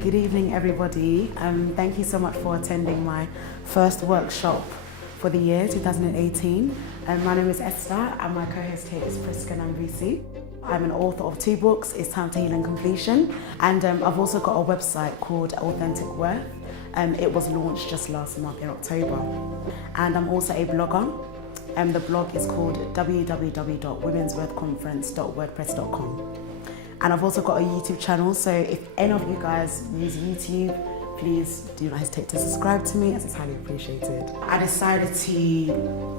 Good evening, everybody. Thank you so much for attending my first workshop for the year 2018. My name is Esther and my co-host here is Prisca Nambuusi. I'm an author of 2 books, It's Time to Heal and Completion, and I've also got a website called Authentic Worth. It was launched just last month in October. And I'm also a blogger. The blog is called www.womensworthconference.wordpress.com. And I've also got a YouTube channel, so if any of you guys use YouTube, please do not hesitate to subscribe to me, as it's highly appreciated. I decided to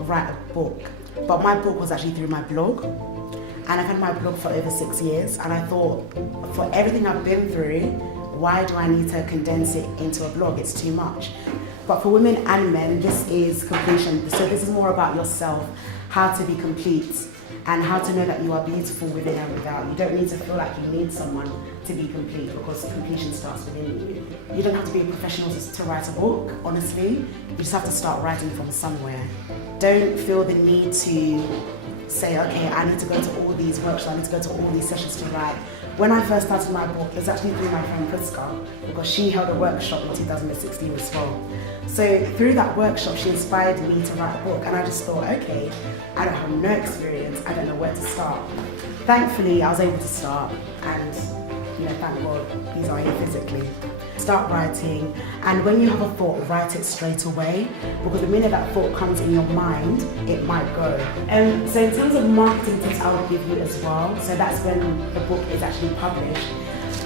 write a book, but my book was actually through my blog. And I've had my blog for over 6 years, and I thought, for everything I've been through, why do I need to condense it into a blog? It's too much. But for women and men, this is completion. So this is more about yourself, how to be complete, and how to know that you are beautiful within and without. You don't need to feel like you need someone to be complete, because completion starts within you. You don't have to be a professional to write a book, honestly. You just have to start writing from somewhere. Don't feel the need to say, okay, I need to go to all these workshops, I need to go to all these sessions to write. When I first started my book, it was actually through my friend Prisca, because she held a workshop in 2016 as well. So through that workshop, she inspired me to write a book, and I just thought, okay, I don't have no experience, I don't know where to start. Thankfully, I was able to start, and thank God, he's not here physically. Start writing, and when you have a thought, write it straight away, because the minute that thought comes in your mind, it might go. So in terms of marketing tips I will give you as well, so that's when the book is actually published.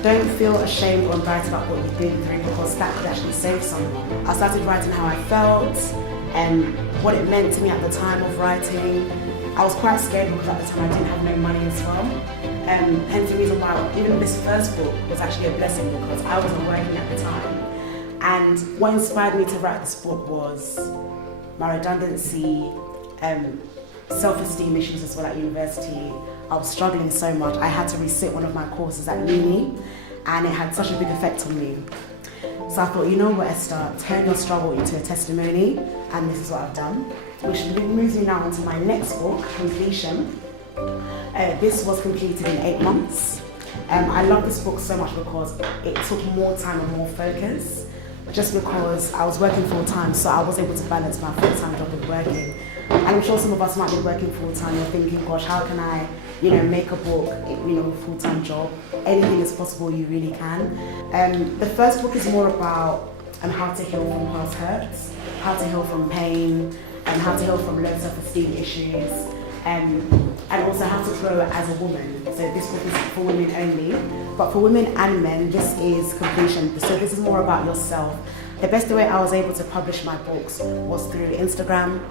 Don't feel ashamed or embarrassed about what you've been through, because that could actually save someone. I started writing how I felt and what it meant to me at the time of writing. I was quite scared because at the time I didn't have no money as well. Hence the reason why even this first book was actually a blessing, because I wasn't working at the time. And what inspired me to write this book was my redundancy, self-esteem issues as well at university. I was struggling so much. I had to resit one of my courses at uni, and it had such a big effect on me. So I thought, you know what, Esther, turn your struggle into a testimony, and this is what I've done. Which moves me now onto my next book, Completion. This was completed in 8 months. I love this book so much because it took more time and more focus, just because I was working full time, so I was able to balance my full-time job with working. And I'm sure some of us might be working full time, you're thinking, gosh, how can I make a book, a full-time job? Anything is possible, you really can. The first book is more about how to heal from past hurts, how to heal from pain, and how to heal from low self-esteem issues, and also how to grow as a woman. So this book is for women only, but for women and men, this is completion. So this is more about yourself. The best way I was able to publish my books was through Instagram,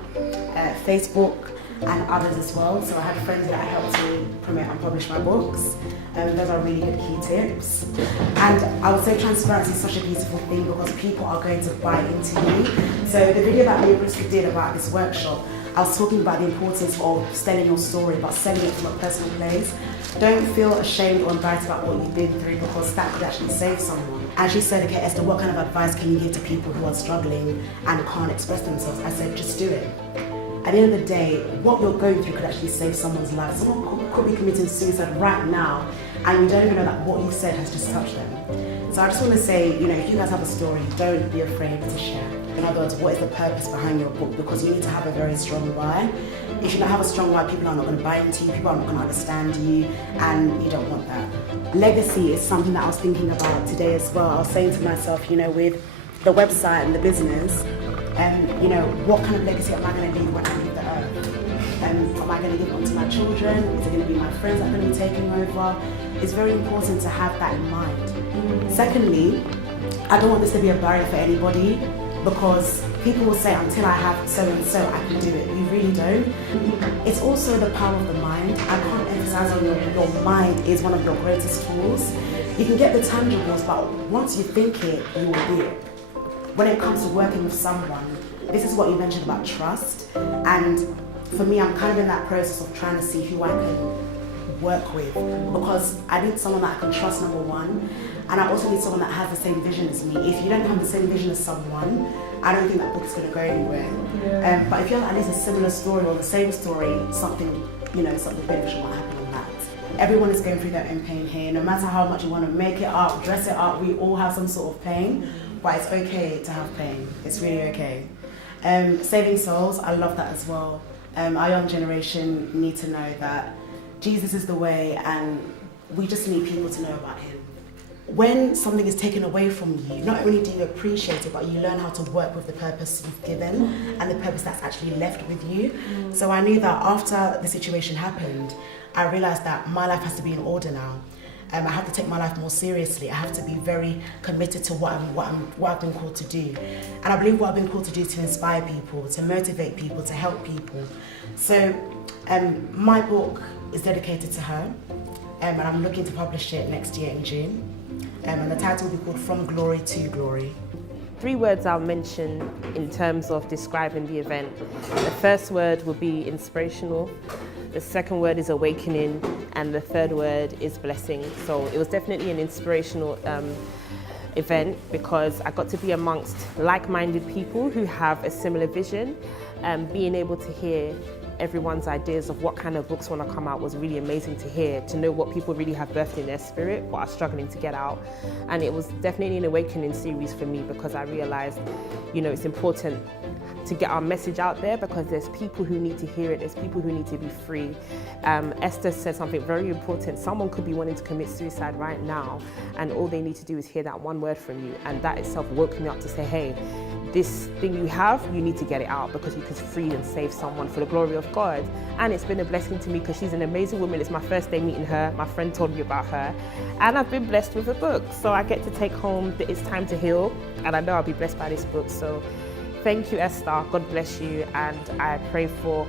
Facebook, and others as well. So I had friends that helped me promote and publish my books. Those are really good key tips. And I would say transparency is such a beautiful thing, because people are going to buy into you. So the video that me and Prisca did about this workshop, I was talking about the importance of telling your story, but selling it from a personal place. Don't feel ashamed or embarrassed about what you've been through, because that could actually save someone. And she said, okay, Esther, what kind of advice can you give to people who are struggling and can't express themselves? I said, just do it. At the end of the day, what you're going through could actually save someone's life. Someone could be committing suicide right now, and you don't even know that what you said has just touched them. So I just want to say, if you guys have a story, don't be afraid to share. In other words, what is the purpose behind your book? Because you need to have a very strong why. If you don't have a strong why, people are not going to buy into you, people are not going to understand you, and you don't want that. Legacy is something that I was thinking about today as well. I was saying to myself, with the website and the business, what kind of legacy am I going to leave when I leave the earth? Am I going to give it on to my children? Is it going to be my friends that are going to be taking over? It's very important to have that in mind. Secondly, I don't want this to be a barrier for anybody, because people will say, until I have so and so, I can do it. You really don't. It's also the power of the mind. I can't emphasize on your mind is one of your greatest tools. You can get the tangibles, but once you think it, you will do it. When it comes to working with someone, this is what you mentioned about trust. And for me, I'm kind of in that process of trying to see who I can work with, because I need someone that I can trust, number one, and I also need someone that has the same vision as me. If you don't have the same vision as someone, I don't think that book's going to go anywhere. Yeah. But if you have at least a similar story or the same story, something beneficial might happen on that. everyone is going through their own pain here. No matter how much you want to make it up, dress it up, we all have some sort of pain, but it's okay to have pain. It's really okay. Saving souls, I love that as well. Our young generation need to know that Jesus is the way, and we just need people to know about him. When something is taken away from you, not only do you appreciate it, but you learn how to work with the purpose you've given and the purpose that's actually left with you. So I knew that after the situation happened, I realized that my life has to be in order now. I have to take my life more seriously. I have to be very committed to what I've been called to do. And I believe what I've been called to do is to inspire people, to motivate people, to help people. So my book is dedicated to her, and I'm looking to publish it next year in June. And the title will be called From Glory to Glory. 3 words I'll mention in terms of describing the event. The first word will be inspirational, the second word is awakening, and the third word is blessing. So it was definitely an inspirational event because I got to be amongst like-minded people who have a similar vision, and being able to hear everyone's ideas of what kind of books want to come out was really amazing to hear, to know what people really have birthed in their spirit but are struggling to get out. And it was definitely an awakening series for me because I realized, it's important to get our message out there because there's people who need to hear it, there's people who need to be free. Esther said something very important. Someone could be wanting to commit suicide right now and all they need to do is hear that one word from you, and that itself woke me up to say, hey, this thing you have, you need to get it out because you could free and save someone for the glory of God. And it's been a blessing to me because she's an amazing woman. It's my first day meeting her. My friend told me about her and I've been blessed with a book. So I get to take home the It's Time to Heal, and I know I'll be blessed by this book. So thank you, Esther. God bless you. And I pray for,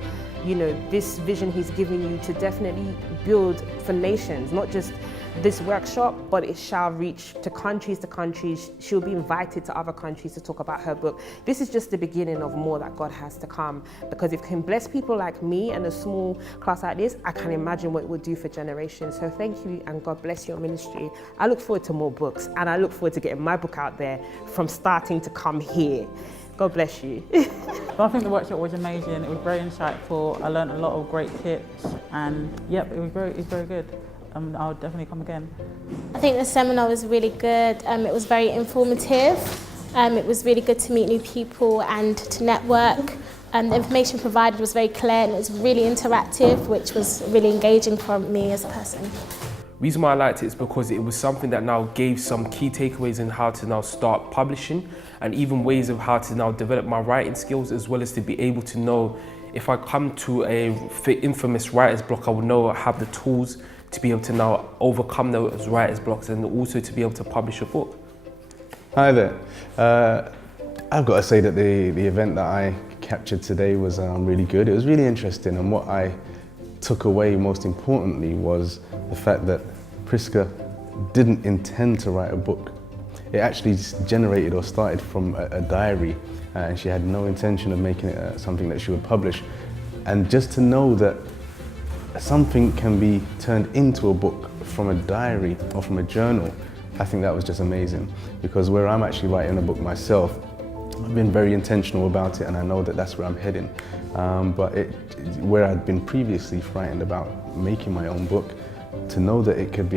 this vision he's given you to definitely build for nations, not just this workshop, but it shall reach to countries. She'll be invited to other countries to talk about her book. This is just the beginning of more that God has to come, because if it can bless people like me and a small class like this, I can imagine what it would do for generations. So thank you, and God bless your ministry. I look forward to more books, and I look forward to getting my book out there from starting to come here. God bless you. Well, I think the workshop was amazing. It was very insightful. I learned a lot of great tips, and yep, it was very good. I'll definitely come again. I think the seminar was really good. It was very informative. It was really good to meet new people and to network. The information provided was very clear and it was really interactive, which was really engaging for me as a person. The reason why I liked it is because it was something that now gave some key takeaways in how to now start publishing, and even ways of how to now develop my writing skills, as well as to be able to know if I come to a infamous writer's block, I will know I have the tools to be able to now overcome those writer's blocks and also to be able to publish a book. Hi there. I've got to say that the event that I captured today was really good. It was really interesting, and what I took away most importantly was the fact that Prisca didn't intend to write a book. It actually generated or started from a diary, and she had no intention of making it something that she would publish. And just to know that something can be turned into a book from a diary or from a journal, I think that was just amazing. Because where I'm actually writing a book myself, I've been very intentional about it, and I know that that's where I'm heading. But where I'd been previously frightened about making my own book, to know that it could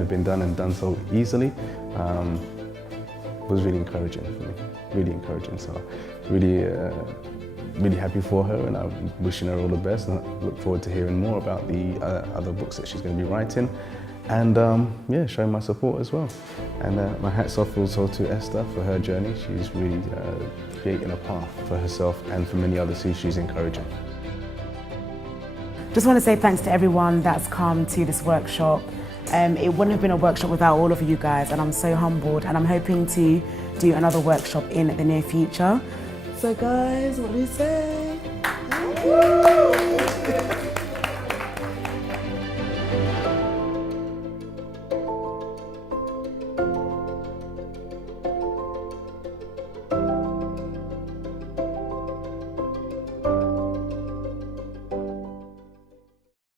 have been done and done so easily, was really encouraging for me. Really encouraging. So really happy for her, and I'm wishing her all the best, and I look forward to hearing more about the other books that she's going to be writing, and yeah, showing my support as well. And my hats off also to Esther for her journey. She's really creating a path for herself and for many others who she's encouraging. Just want to say thanks to everyone that's come to this workshop. It wouldn't have been a workshop without all of you guys, and I'm so humbled, and I'm hoping to do another workshop in the near future. So guys, what do you say?